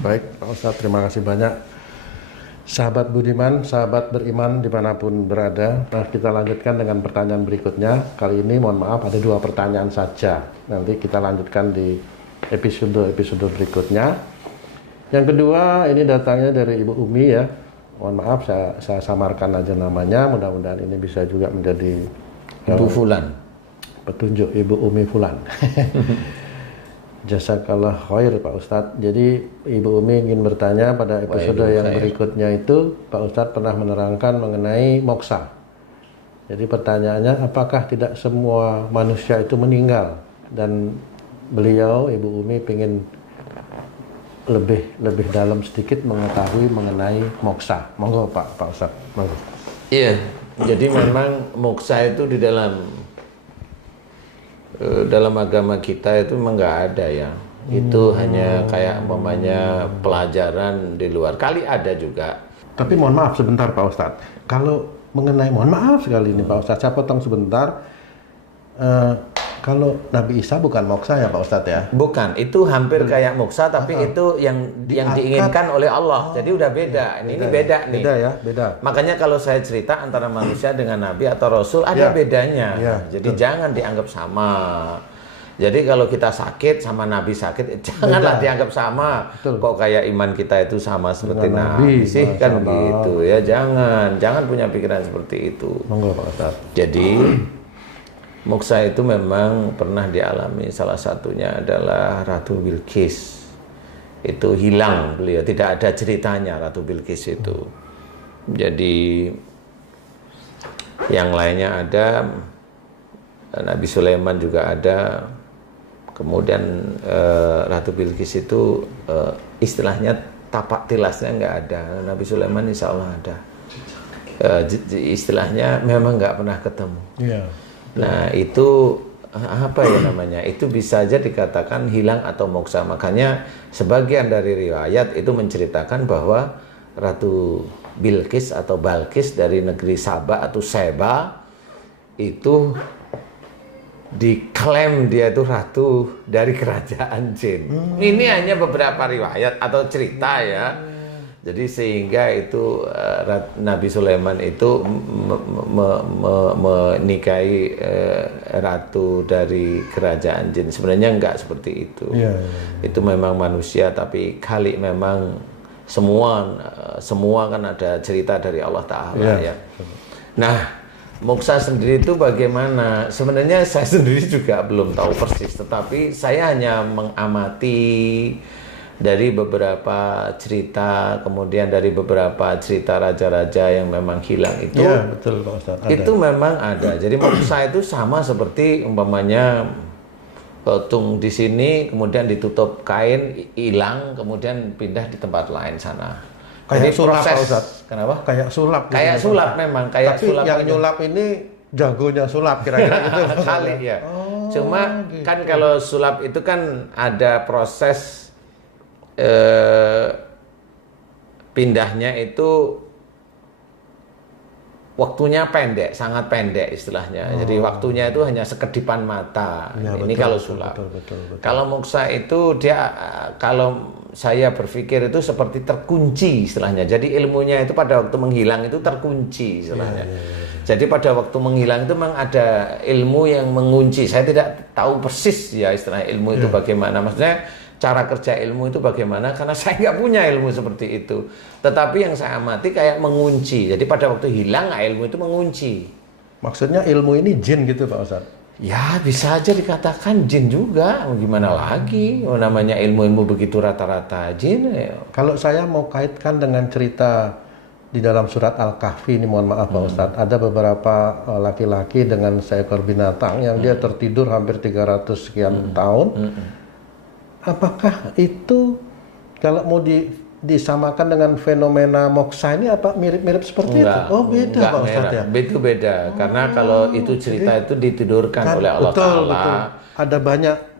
Baik, Pak Ustadz, terima kasih banyak. Sahabat budiman, sahabat beriman dimanapun berada. Nah, kita lanjutkan dengan pertanyaan berikutnya. Kali ini mohon maaf ada 2 pertanyaan saja. Nanti kita lanjutkan di episode berikutnya. Yang kedua, ini datangnya dari Ibu Umi ya. Mohon maaf, saya samarkan aja namanya. Mudah-mudahan ini bisa juga menjadi Ibu Fulan. Petunjuk Ibu Umi Fulan. Jazakallah khair Pak Ustadz. Jadi Ibu Umi ingin bertanya pada episode yang berikutnya itu Pak Ustadz pernah menerangkan mengenai moksa. Jadi pertanyaannya, apakah tidak semua manusia itu meninggal? Dan beliau Ibu Umi ingin lebih dalam sedikit mengetahui mengenai moksa. Monggo Pak Ustadz. Monggo. Iya, jadi memang moksa itu di dalam agama kita itu memang nggak ada ya. Itu hanya kayak umpamanya pelajaran di luar. Kali ada juga. Tapi mohon maaf sebentar Pak Ustadz. Kalau mengenai, mohon maaf sekali ini Pak Ustadz, saya potong sebentar. Kalau Nabi Isa bukan moksa ya Pak Ustadz ya? Bukan, itu hampir kayak moksa, tapi itu yang diinginkan oleh Allah. Jadi udah beda. Ini beda nih. Beda ya, beda. Makanya kalau saya cerita antara manusia dengan Nabi atau Rasul ada bedanya. Jadi jangan dianggap sama. Jadi kalau kita sakit sama Nabi sakit, janganlah dianggap sama. Kok kayak iman kita itu sama seperti Nabi sih kan gitu ya. Jangan punya pikiran seperti itu. Monggo Pak Ustadz. Jadi moksa itu memang pernah dialami, salah satunya adalah Ratu Bilqis. Itu hilang beliau, tidak ada ceritanya Ratu Bilqis itu. Jadi yang lainnya ada, Nabi Sulaiman juga ada. Kemudian Ratu Bilqis itu istilahnya tapak tilasnya nggak ada. Nabi Sulaiman insya Allah ada. Istilahnya memang nggak pernah ketemu. Nah itu apa ya namanya, itu bisa aja dikatakan hilang atau moksa. Makanya sebagian dari riwayat itu menceritakan bahwa Ratu Bilqis atau Balqis dari negeri Saba atau Seba itu diklaim dia itu ratu dari kerajaan jin. Ini hanya beberapa riwayat atau cerita ya. Jadi sehingga itu Nabi Sulaiman itu menikahi ratu dari kerajaan jin. Sebenarnya enggak seperti itu. Itu memang manusia, tapi kali memang semua kan ada cerita dari Allah Ta'ala ya. Nah, moksa sendiri itu bagaimana? Sebenarnya saya sendiri juga belum tahu persis, tetapi saya hanya mengamati dari beberapa cerita, kemudian dari beberapa cerita raja-raja yang memang hilang itu. Iya, betul Pak Ustadz. Itu memang ada. Jadi moksa itu sama seperti umpamanya tung di sini, kemudian ditutup kain, hilang, kemudian pindah di tempat lain sana. Kayak jadi sulap proses, Pak Ustadz. Kenapa? Kayak sulap. Kayak sulap memang. Kayak tapi sulap yang aja. nyulap ini jagonya sulap kira-kira gitu. Kali ya. Cuma gitu. Kan kalau sulap itu kan ada proses pindahnya itu waktunya pendek, sangat pendek istilahnya. Jadi waktunya itu hanya sekedipan mata. Ya, ini betul, kalau sulap. betul. Kalau moksa itu dia, kalau saya berpikir itu seperti terkunci istilahnya. Jadi ilmunya itu pada waktu menghilang itu terkunci istilahnya. Jadi pada waktu menghilang itu memang ada ilmu yang mengunci. Saya tidak tahu persis ya istilah ilmu itu bagaimana. Maksudnya cara kerja ilmu itu bagaimana, karena saya nggak punya ilmu seperti itu. Tetapi yang saya amati kayak mengunci. Jadi pada waktu hilang ilmu itu mengunci. Maksudnya ilmu ini jin gitu Pak Ustadz? Ya bisa aja dikatakan jin juga. Gimana lagi? Namanya ilmu-ilmu begitu rata-rata jin. Kalau saya mau kaitkan dengan cerita di dalam surat Al-Kahfi ini, mohon maaf Pak Ustadz, ada beberapa laki-laki dengan seekor binatang yang dia tertidur hampir 300 sekian tahun. Apakah itu kalau mau disamakan dengan fenomena moksa ini apa mirip-mirip seperti itu? Oh beda Pak Ustadz ya? Itu beda, karena kalau itu cerita itu ditidurkan kan, oleh Allah Ta'ala. Betul. Ada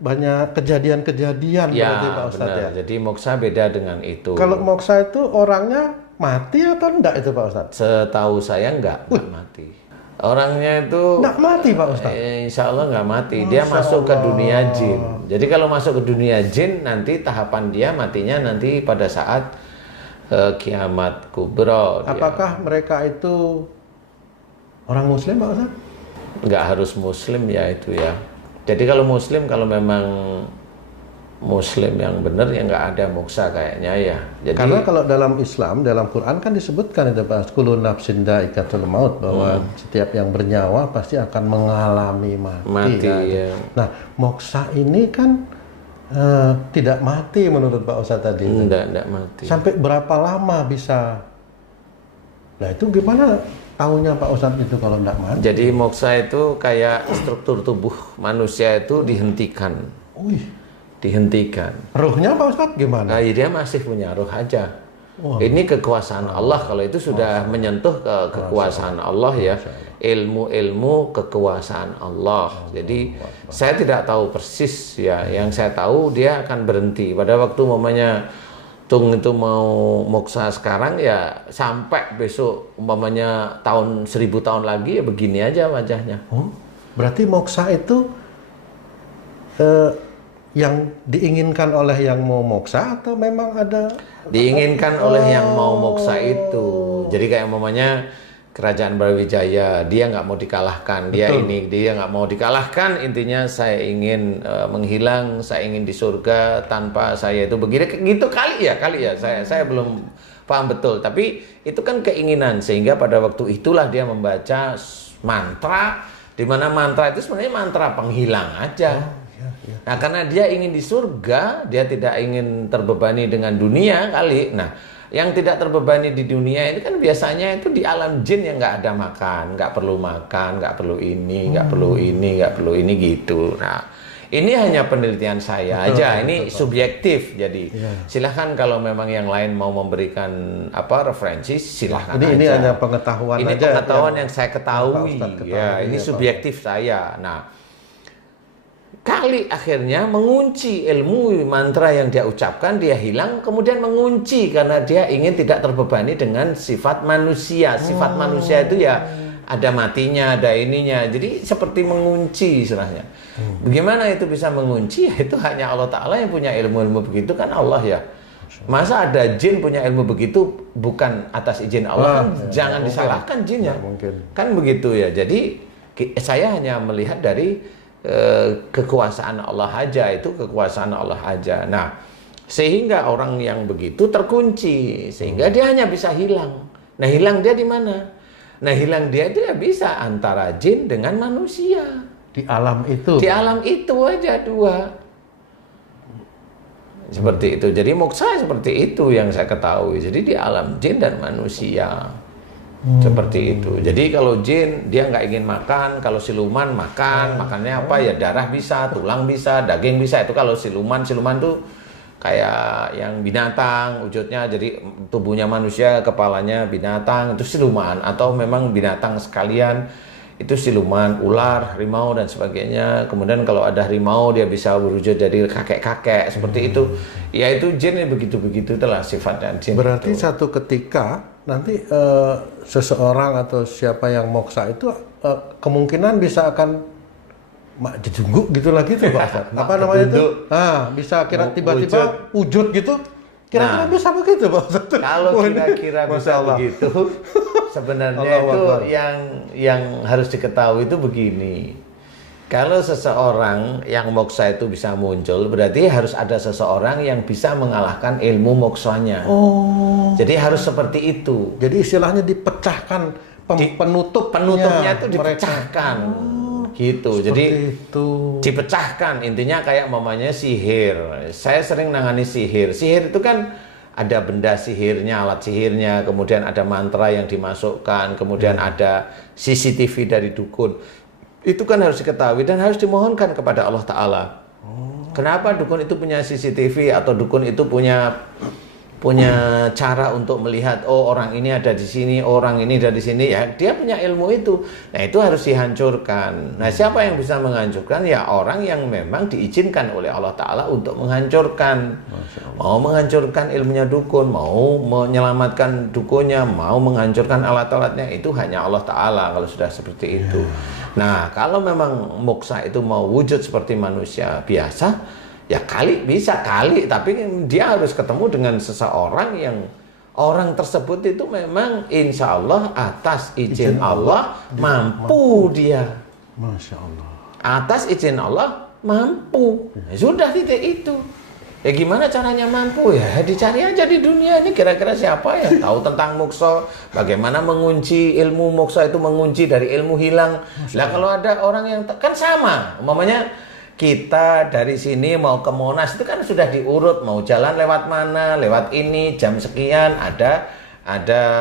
banyak kejadian-kejadian berarti Pak Ustadz ya? Jadi moksa beda dengan itu. Kalau moksa itu orangnya mati atau enggak itu Pak Ustadz? Setahu saya enggak mati. Orangnya itu nggak mati Pak Ustaz? Insya Allah nggak mati. Dia masuk ke dunia jin. Jadi kalau masuk ke dunia jin, nanti tahapan dia matinya nanti pada saat kiamat kubro. Apakah mereka itu orang Muslim Pak Ustaz? Nggak harus Muslim ya itu ya. Jadi kalau Muslim, kalau memang Muslim yang benar ya nggak ada moksa kayaknya ya. Jadi, karena kalau dalam Islam, dalam Quran kan disebutkan itu Pak, kullu nafsin dha'iqatul maut, bahwa setiap yang bernyawa pasti akan mengalami mati. Ya. Nah, moksa ini kan tidak mati menurut Pak Ustadz tadi. Enggak mati. Sampai berapa lama bisa? Nah itu gimana tahunya Pak Ustadz itu kalau tidak mati? Jadi moksa itu kayak struktur tubuh manusia itu dihentikan. Dihentikan. Ruhnya Pak Ustadz gimana? Nah, dia masih punya ruh aja. Ini kekuasaan Allah. Kalau itu sudah menyentuh ke kekuasaan Allah ya. Ilmu kekuasaan Allah. Jadi saya tidak tahu persis ya. Yang saya tahu dia akan berhenti pada waktu umpamanya Tung itu mau moksa sekarang ya sampai besok umpamanya tahun 1000 tahun lagi ya begini aja wajahnya. Berarti moksa itu yang diinginkan oleh yang mau moksa atau memang ada? Diinginkan oleh yang mau moksa itu. Jadi kayak umpamanya Kerajaan Brawijaya, dia nggak mau dikalahkan, dia nggak mau dikalahkan, intinya saya ingin menghilang, saya ingin di surga tanpa saya itu begini, gitu kali ya, saya belum paham betul, tapi itu kan keinginan, sehingga pada waktu itulah dia membaca mantra, di mana mantra itu sebenarnya mantra penghilang aja. Nah karena dia ingin di surga, dia tidak ingin terbebani dengan dunia kali, yang tidak terbebani di dunia itu kan biasanya itu di alam jin yang nggak ada makan, nggak perlu makan, nggak perlu ini, nggak perlu ini gitu. Nah, ini hanya penelitian saya aja, ini subjektif. Jadi silahkan kalau memang yang lain mau memberikan referensi, silahkan aja. Ini hanya pengetahuan ini aja. Ini pengetahuan yang saya ketahui. Ya, ini subjektif saya. Nah, kali akhirnya mengunci ilmu mantra yang dia ucapkan, dia hilang, kemudian mengunci karena dia ingin tidak terbebani dengan sifat manusia. Sifat manusia itu ya ada matinya, ada ininya. Jadi seperti mengunci istilahnya. Bagaimana itu bisa mengunci? Ya, itu hanya Allah Ta'ala yang punya ilmu-ilmu begitu kan Allah ya. Masa ada jin punya ilmu begitu bukan atas izin Allah? Jangan disalahkan jinnya. Kan begitu ya. Jadi saya hanya melihat dari kekuasaan Allah aja, itu kekuasaan Allah aja. Nah, sehingga orang yang begitu terkunci, sehingga dia hanya bisa hilang. Nah, hilang dia di mana? Nah, hilang dia itu ya bisa antara jin dengan manusia. Di alam itu? Di alam itu aja dua. Seperti itu. Jadi moksa seperti itu yang saya ketahui. Jadi di alam jin dan manusia. Seperti itu. Jadi kalau jin dia nggak ingin makan, kalau siluman makannya apa ya, darah bisa, tulang bisa, daging bisa. Itu kalau siluman tuh kayak yang binatang wujudnya, jadi tubuhnya manusia, kepalanya binatang, itu siluman. Atau memang binatang sekalian, itu siluman, ular, harimau dan sebagainya. Kemudian kalau ada harimau dia bisa berwujud jadi kakek-kakek seperti itu. Ya itu jin begitu-begitu itulah sifatnya jin. Berarti itu satu ketika nanti seseorang atau siapa yang moksa itu kemungkinan bisa akan jedunggu gitu lagi tuh Pak. Apa namanya itu? Bisa kira tiba-tiba wujud gitu. Kira-kira bisa begitu Pak Ustaz? Kalau kira-kira bisa begitu, sebenarnya itu yang harus diketahui itu begini. Kalau seseorang yang moksa itu bisa muncul, berarti harus ada seseorang yang bisa mengalahkan ilmu moksanya. Jadi harus seperti itu. Jadi istilahnya dipecahkan, penutupnya itu dipecahkan. Gitu. Jadi itu dipecahkan, intinya kayak mamanya sihir. Saya sering nangani sihir. Sihir itu kan ada benda sihirnya, alat sihirnya, kemudian ada mantra yang dimasukkan, kemudian ada CCTV dari dukun. Itu kan harus diketahui dan harus dimohonkan kepada Allah Ta'ala. Kenapa dukun itu punya CCTV atau dukun itu punya punya cara untuk melihat oh orang ini ada di sini, orang ini ada di sini, ya dia punya ilmu itu. Nah, itu harus dihancurkan. Nah, siapa yang bisa menghancurkan? Ya orang yang memang diizinkan oleh Allah Ta'ala untuk menghancurkan. Mau menghancurkan ilmunya dukun, mau menyelamatkan dukunnya, mau menghancurkan alat-alatnya, itu hanya Allah Ta'ala kalau sudah seperti itu. Nah, kalau memang moksa itu mau wujud seperti manusia biasa, ya bisa kali, tapi dia harus ketemu dengan seseorang yang orang tersebut itu memang insya Allah atas izin Allah mampu dia. Masya Allah. Atas izin Allah mampu. Ya, sudah titik itu. Ya gimana caranya mampu? Ya dicari aja di dunia ini kira-kira siapa yang tahu tentang moksa, bagaimana mengunci ilmu moksa itu, mengunci dari ilmu hilang. Lah kalau ada orang yang kan sama, umpamanya kita dari sini mau ke Monas itu kan sudah diurut, mau jalan lewat mana, lewat ini, jam sekian, ada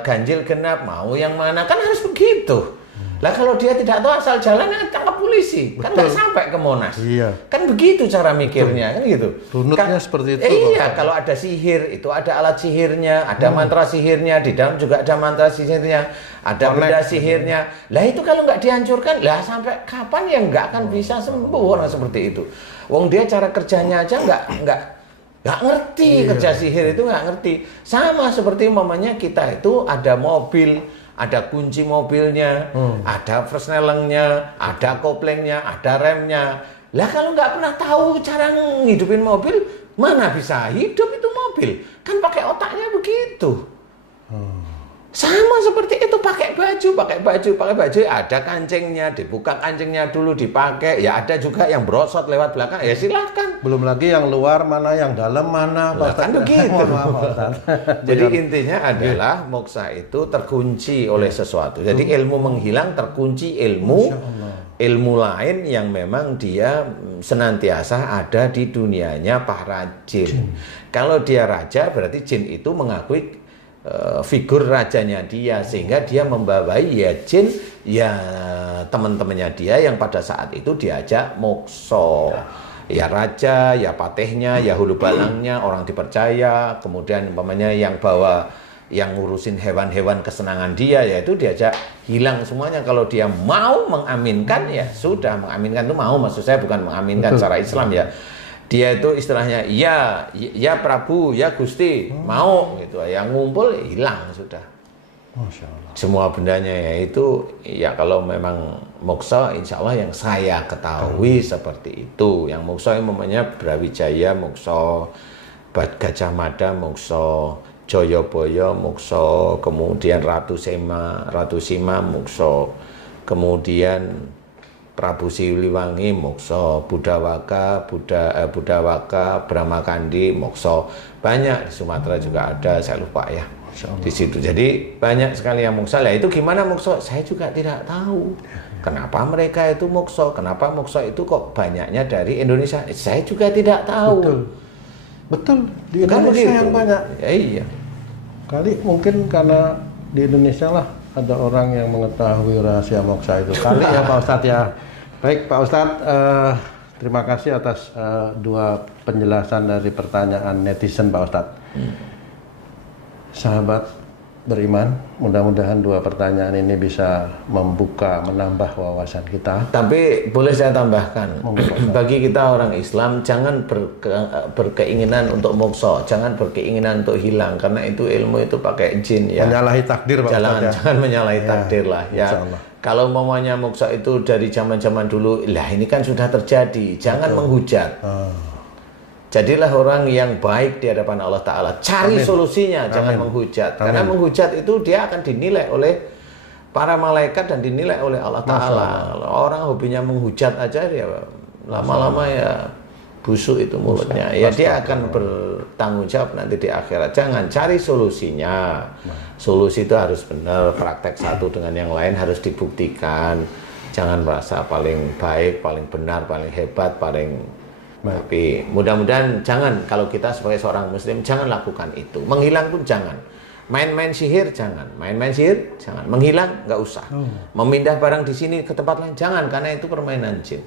ganjil genap, mau yang mana, kan harus begitu. Lah kalau dia tidak tahu asal jalan, tangkap polisi, kan nggak sampai ke Monas. Iya. Kan begitu cara mikirnya, kan gitu. Runutnya seperti itu. Iya, kalau ada sihir, itu ada alat sihirnya, ada mantra sihirnya, di dalam juga ada mantra sihirnya, ada benda sihirnya. Lah itu kalau nggak dihancurkan, lah sampai kapan ya nggak akan bisa sembuh orang seperti itu. Wong dia cara kerjanya aja nggak ngerti, kerja sihir itu nggak ngerti. Sama seperti umpamanya kita itu ada mobil, ada kunci mobilnya, ada persnelengnya, ada koplengnya, ada remnya. Lah kalau nggak pernah tahu cara ngidupin mobil, mana bisa hidup itu mobil? Kan pakai otaknya begitu. Sama seperti itu, pakai baju, ada kancingnya, dibuka kancingnya dulu, dipakai. Ya ada juga yang brosot lewat belakang, ya silakan. Belum lagi yang luar mana, yang dalam mana. Kan begitu. Jadi intinya adalah moksa itu terkunci oleh sesuatu. Jadi ilmu menghilang, terkunci ilmu lain yang memang dia senantiasa ada di dunianya para jin. Kalau dia raja, berarti jin itu mengakui figur rajanya dia, sehingga dia membawai ya jin, ya teman-temannya dia yang pada saat itu diajak mokso. Ya raja, ya patehnya, ya hulu balangnya, orang dipercaya. Kemudian umpamanya yang bawa, yang ngurusin hewan-hewan kesenangan dia, yaitu diajak hilang semuanya. Kalau dia mau mengaminkan, ya sudah, mengaminkan itu mau, maksud saya bukan mengaminkan secara Islam ya. Dia itu istilahnya ya Prabu, ya Gusti, mau gitu. Yang ngumpul hilang sudah. Masya Allah. Semua bendanya ya itu, ya kalau memang moksa, insya Allah yang saya ketahui seperti itu. Yang moksa yang namanya Brawijaya moksa, Gajah Mada moksa, Joyoboyo moksa, kemudian Ratu Sima moksa, kemudian Prabu Siliwangi moksa, Budawaka, Brahmakandi moksa. Banyak di Sumatera juga ada, saya lupa ya di situ. Jadi banyak sekali yang moksa. Lah itu gimana moksa? Saya juga tidak tahu. Kenapa mereka itu moksa? Kenapa moksa itu kok banyaknya dari Indonesia? Saya juga tidak tahu. Betul. Di Indonesia yang banyak. Ya, iya. Kali mungkin karena di Indonesia lah ada orang yang mengetahui rahasia moksa itu. Kali ya Pak Ustadz ya. Baik Pak Ustadz, terima kasih atas dua penjelasan dari pertanyaan netizen Pak Ustadz. Sahabat beriman, mudah-mudahan dua pertanyaan ini bisa menambah wawasan kita. Tapi boleh saya tambahkan, bagi kita orang Islam jangan berkeinginan untuk moksa, jangan berkeinginan untuk hilang, karena itu ilmu itu pakai jin ya. Menyalahi takdir Pak Ustadz ya. Jangan menyalahi takdir lah ya. Kalau umpamanya moksa itu dari zaman-zaman dulu, lah ini kan sudah terjadi, jangan menghujat. Jadilah orang yang baik di hadapan Allah Ta'ala. Cari solusinya, jangan menghujat. Karena menghujat itu dia akan dinilai oleh para malaikat dan dinilai oleh Allah Ta'ala. Orang hobinya menghujat aja, dia lama-lama ya busuk itu mulutnya. Ya dia akan bertanggung jawab nanti di akhirat. Jangan, cari solusinya. Solusi itu harus benar, praktek satu dengan yang lain harus dibuktikan. Jangan merasa paling baik, paling benar, paling hebat, paling... Tapi mudah-mudahan jangan, kalau kita sebagai seorang muslim jangan lakukan itu. Menghilang pun jangan. Main-main sihir jangan. Main-main sihir jangan. Menghilang nggak usah. Memindah barang di sini ke tempat lain jangan, karena itu permainan jin.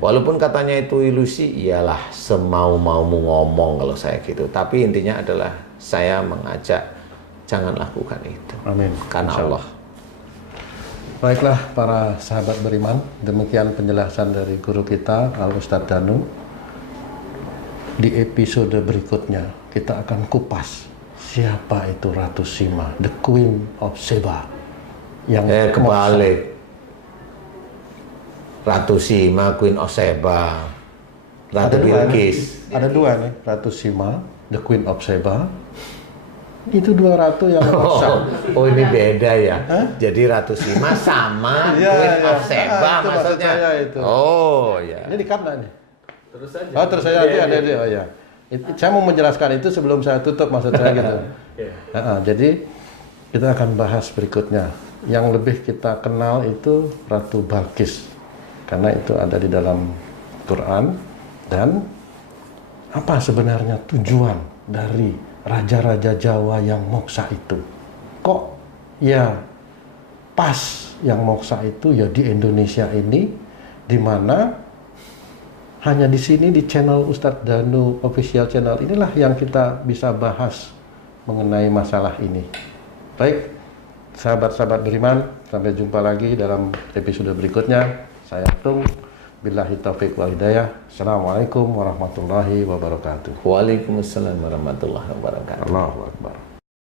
Walaupun katanya itu ilusi, iyalah semau-maumu ngomong kalau saya gitu. Tapi intinya adalah saya mengajak jangan lakukan itu. Amin. Karena Allah. Baiklah para sahabat beriman, demikian penjelasan dari guru kita Al Ustadz Danu. Di episode berikutnya kita akan kupas siapa itu Ratu Sima, the Queen of Sheba. Yang kebalik. Ratu Sima, Queen of Sheba, Ratu Bilqis. Ada dua nih, Ratu Sima, the Queen of Sheba. Itu dua ratu yang oh ini beda ya. Hah? Jadi Ratu Sima sama Queen of Sheba maksudnya. Itu. Oh ya. Ini di-cut nih. Terus saja. Oh terus saja nanti ada dia. Oh ya. Saya mau menjelaskan itu sebelum saya tutup maksud saya gitu. Jadi kita akan bahas berikutnya. Yang lebih kita kenal itu Ratu Balqis karena itu ada di dalam Quran. Dan apa sebenarnya tujuan dari raja-raja Jawa yang moksa itu? Kok ya pas yang moksa itu ya di Indonesia ini, di mana hanya di sini di channel Ustadz Danu official channel inilah yang kita bisa bahas mengenai masalah ini. Baik, sahabat-sahabat beriman, sampai jumpa lagi dalam episode berikutnya. Saya Tung, billahi taufiq wal hidayah. Assalamualaikum warahmatullahi wabarakatuh. Waalaikumsalam warahmatullahi wabarakatuh. Allahu Akbar.